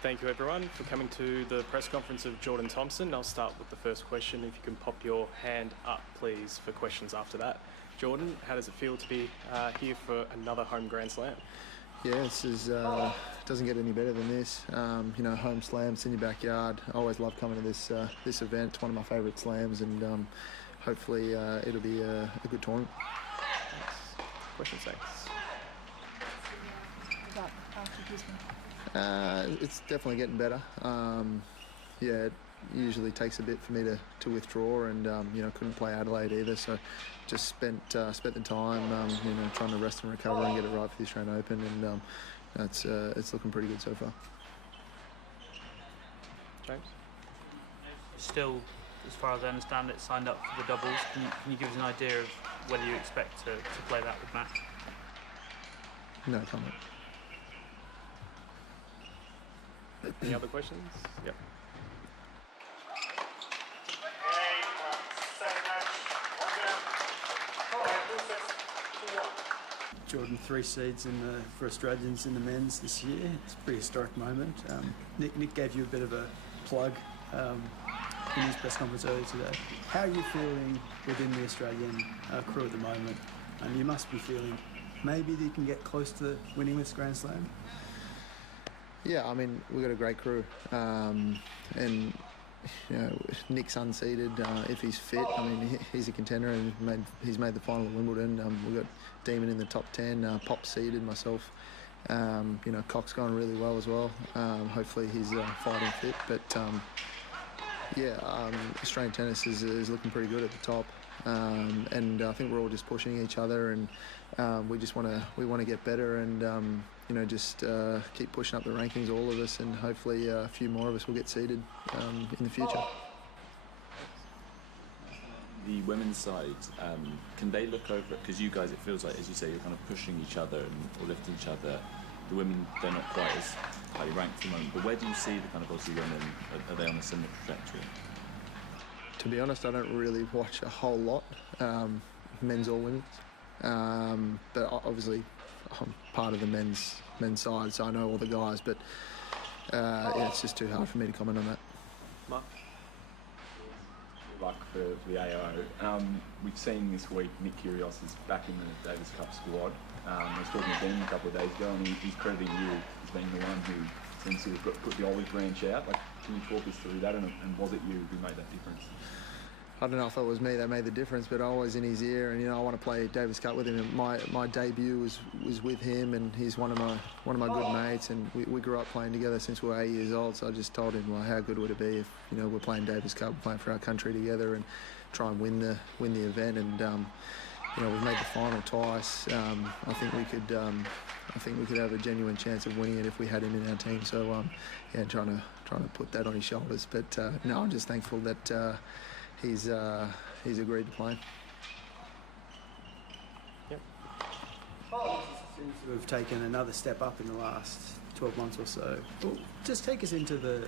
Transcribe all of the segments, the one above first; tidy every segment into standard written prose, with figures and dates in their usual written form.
Thank you everyone for coming to the press conference of Jordan Thompson. I'll start with the first question. If you can pop your hand up, please, for questions after that. Jordan, how does it feel to be here for another home Grand Slam? Yeah, this is doesn't get any better than this. Home slams in your backyard. I always love coming to this event. It's one of my favourite slams, and hopefully it'll be a good tournament. Thanks. Question, thanks. It's definitely getting better. It usually takes a bit for me to withdraw, and couldn't play Adelaide either, so just spent the time trying to rest and recover and get it right for the Australian Open, and it's looking pretty good so far. James? Still, as far as I understand it, signed up for the doubles. Can you give us an idea of whether you expect to play that with Max? No comment. Any other questions? Yep. Jordan, 3 seeds for Australians in the men's this year. It's a pretty historic moment. Nick gave you a bit of a plug in his press conference earlier today. How are you feeling within the Australian crew at the moment? You must be feeling maybe that you can get close to winning this Grand Slam. Yeah, I mean, we've got a great crew, and Nick's unseeded if he's fit. I mean, he's a contender and he's made the final at Wimbledon. We've got Demon in the top 10, Pop seeded, myself. Cock's gone really well as well. Hopefully he's fighting fit, but Australian tennis is looking pretty good at the top, and I think we're all just pushing each other, and we want to get better, and just keep pushing up the rankings, all of us, and hopefully a few more of us will get seeded in the future. The women's side, can they look over it? Because you guys, it feels like, as you say, you're kind of pushing each other or lifting each other. The women, they're not quite as highly ranked at the moment, but where do you see the kind of Aussie women? Are they on a similar trajectory? To be honest, I don't really watch a whole lot, men's or women's, but obviously I'm part of the men's side, so I know all the guys, but it's just too hard for me to comment on that. Mark? Good luck for the AO. We've seen this week Nick Kyrgios is back in the Davis Cup squad. I was talking to Ben a couple of days ago, and he's crediting you as being the one who seems to have put the olive branch out. Can you talk us through that, and was it you who made that difference? I don't know if it was me that made the difference, but I was in his ear, and I want to play Davis Cup with him. And my debut was with him, and he's one of my good mates, and we grew up playing together since we were 8 years old. So I just told him, well, how good would it be if we're playing Davis Cup, we're playing for our country together, and try and win the event. And we've made the final twice. I think we could have a genuine chance of winning it if we had him in our team. So trying to put that on his shoulders. But no, I'm just thankful that he's agreed to play. Yep. Seems to have taken another step up in the last 12 months or so. Well, just take us into the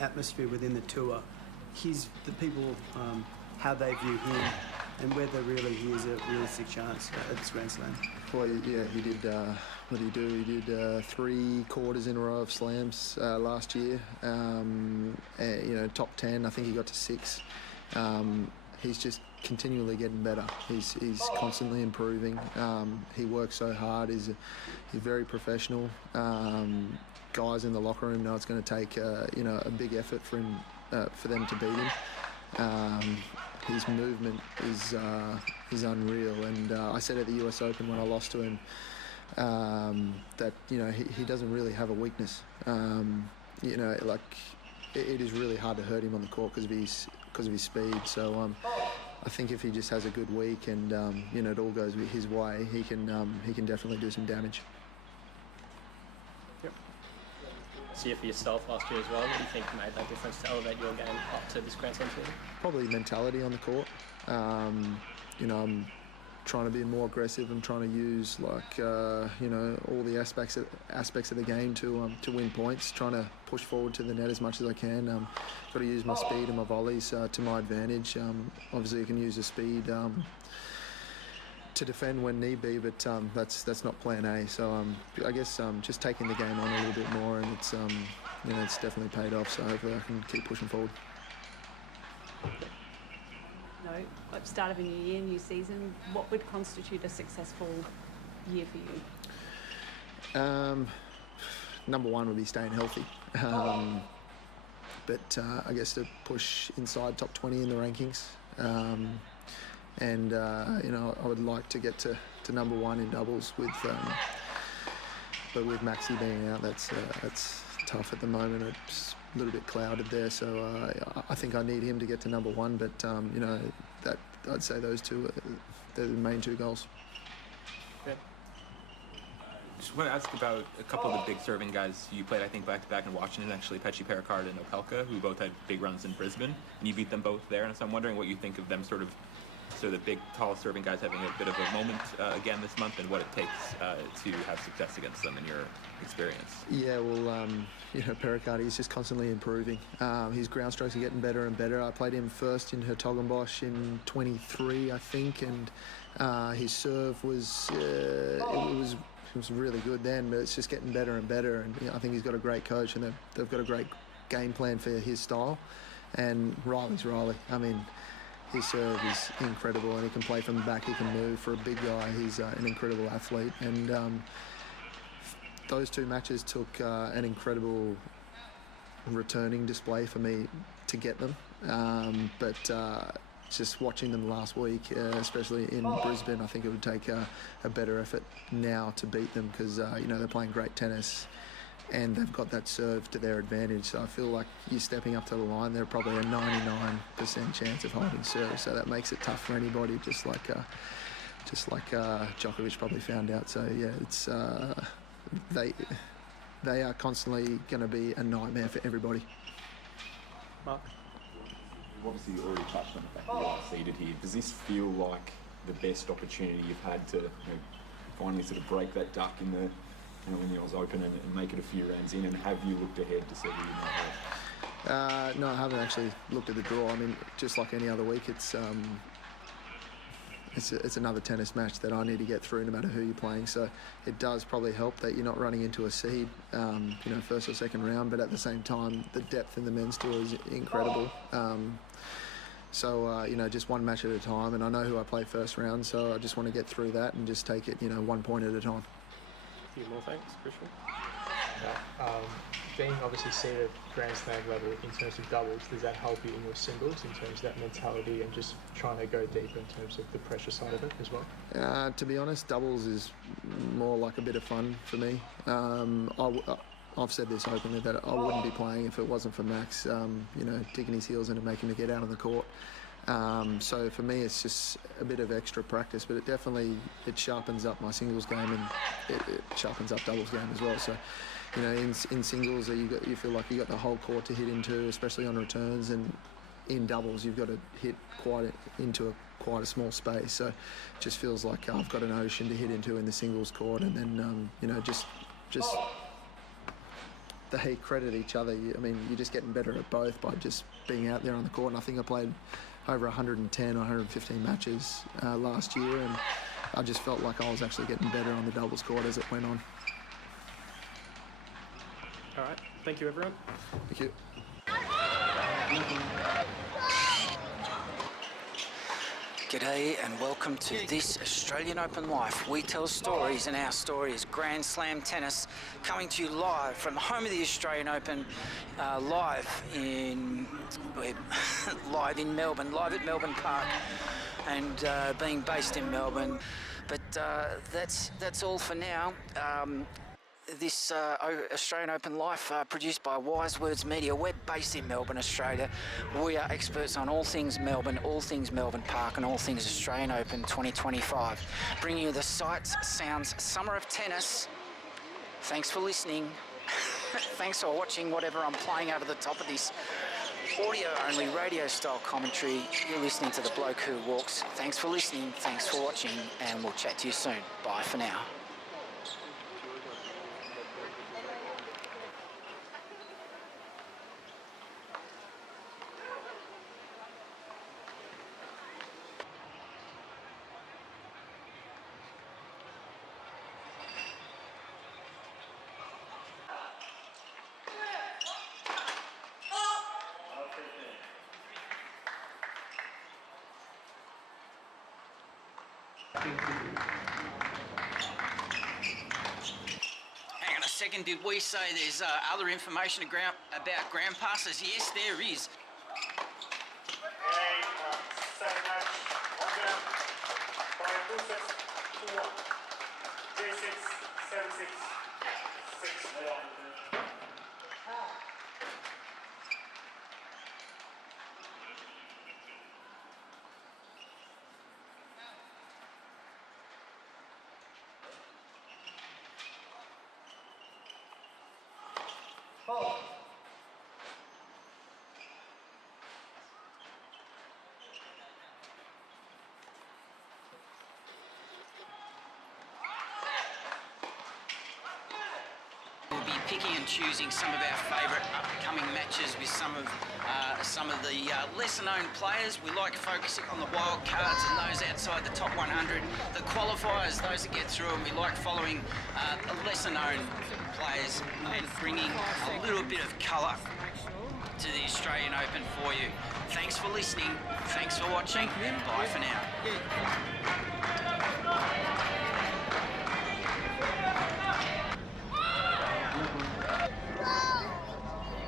atmosphere within the tour. The people, how they view him, and whether really he is a realistic chance at this Grand Slam. Well, yeah, he did. What did he do? He did 3 quarters in a row of slams last year. Top 10. I think he got to 6. He's just continually getting better. He's constantly improving. He works so hard. He's very professional. Guys in the locker room know it's going to take a big effort for him for them to beat him. His movement is unreal, and I said at the US Open when I lost to him that he doesn't really have a weakness. It is really hard to hurt him on the court because of his speed. So I think if he just has a good week and it all goes his way, he can definitely do some damage. Yep. See it for yourself last year as well. What do you think made that difference to elevate your game up to this Grand Slam tour? Probably mentality on the court. I'm trying to be more aggressive and trying to use all the aspects of the game to win points. Trying to push forward to the net as much as I can. Got to use my speed and my volleys to my advantage. Obviously, I can use the speed to defend when need be, but that's not plan A. So I guess just taking the game on a little bit more, and you know, it's definitely paid off. So hopefully I can keep pushing forward. No, at the start of a new year, new season, what would constitute a successful year for you? Number one would be staying healthy. But I guess to push inside top 20 in the rankings. You know, I would like to get to number one in doubles with, but with Maxi being out, that's tough at the moment. It's a little bit clouded there, so I think I need him to get to number one. But you know, that I'd say those two, they're the main two goals. Yeah. Just want to ask about a couple of the big serving guys you played, I think, back-to-back in Washington, actually, Pechi Pericard and Opelka, who both had big runs in Brisbane, and you beat them both there. And so I'm wondering what you think of them sort of the big, tall serving guys having a bit of a moment again this month, and what it takes to have success against them in your experience. Yeah, well, you know, Pericard, he's just constantly improving. His ground strokes are getting better and better. I played him first in Hertogenbosch in 23, I think, and his serve was it was really good then, but it's just getting better and better. And you know, I think he's got a great coach, and they've got a great game plan for his style. And Riley's Riley. I mean, his serve is incredible, and he can play from the back. He can move. For a big guy, he's an incredible athlete. And those two matches took an incredible returning display for me to get them. But just watching them last week, especially in Brisbane, I think it would take a better effort now to beat them, because you know, they're playing great tennis and they've got that serve to their advantage. So I feel like you're stepping up to the line, they're probably a 99% chance of holding serve. So that makes it tough for anybody, just like Djokovic probably found out. So yeah, it's they are constantly going to be a nightmare for everybody. Mark? You've obviously already touched on the fact that you are seeded here. Does this feel like the best opportunity you've had to, you know, finally sort of break that duck in the, you know, when the Oz Open and make it a few rounds in? And have you looked ahead to see who you might have? No, I haven't actually looked at the draw. I mean, just like any other week, it's another tennis match that I need to get through, no matter who you're playing. So it does probably help that you're not running into a seed, you know, first or second round. But at the same time, the depth in the men's tour is incredible. So you know, just one match at a time, and I know who I play first round, so I just want to get through that and just take it, you know, 1 point at a time. A few more thanks, Christian. Being obviously seated at Grand Slam level in terms of doubles, does that help you in your singles in terms of that mentality and just trying to go deeper in terms of the pressure side of it as well? To be honest, doubles is more like a bit of fun for me. I've said this openly, that I wouldn't be playing if it wasn't for Max, you know, digging his heels in and making me get out on the court. So for me, it's just a bit of extra practice, but it sharpens up my singles game, and it sharpens up doubles game as well. So, you know, in singles, you feel like you got the whole court to hit into, especially on returns, and in doubles, you've got to hit into quite a small space. So it just feels like I've got an ocean to hit into in the singles court, and then you know, just they credit each other. I mean, you're just getting better at both by just being out there on the court. And I think I played over 110 or 115 matches last year, and I just felt like I was actually getting better on the doubles court as it went on. All right. Thank you, everyone. Thank you. G'day and welcome to this Australian Open Life. We tell stories, and our story is Grand Slam tennis, coming to you live from the home of the Australian Open, live in Melbourne, live at Melbourne Park, and being based in Melbourne. But that's all for now. This Australian Open Life, produced by Wise Words Media. We're based in Melbourne, Australia. We are experts on all things Melbourne Park, and all things Australian Open 2025. Bringing you the sights, sounds, summer of tennis. Thanks for listening. Thanks for watching whatever I'm playing over the top of this audio-only radio-style commentary. You're listening to The Bloke Who Walks. Thanks for listening, thanks for watching, and we'll chat to you soon. Bye for now. Hang on a second, did we say there's other information about ground passes? Yes, there is. We'll be picking and choosing some of our favourite upcoming matches with some of the lesser-known players. We like focusing on the wild cards and those outside the top 100. The qualifiers, those that get through, and we like following the lesser-known players and bringing a little bit of colour to the Australian Open for you. Thanks for listening, thanks for watching, and bye for now.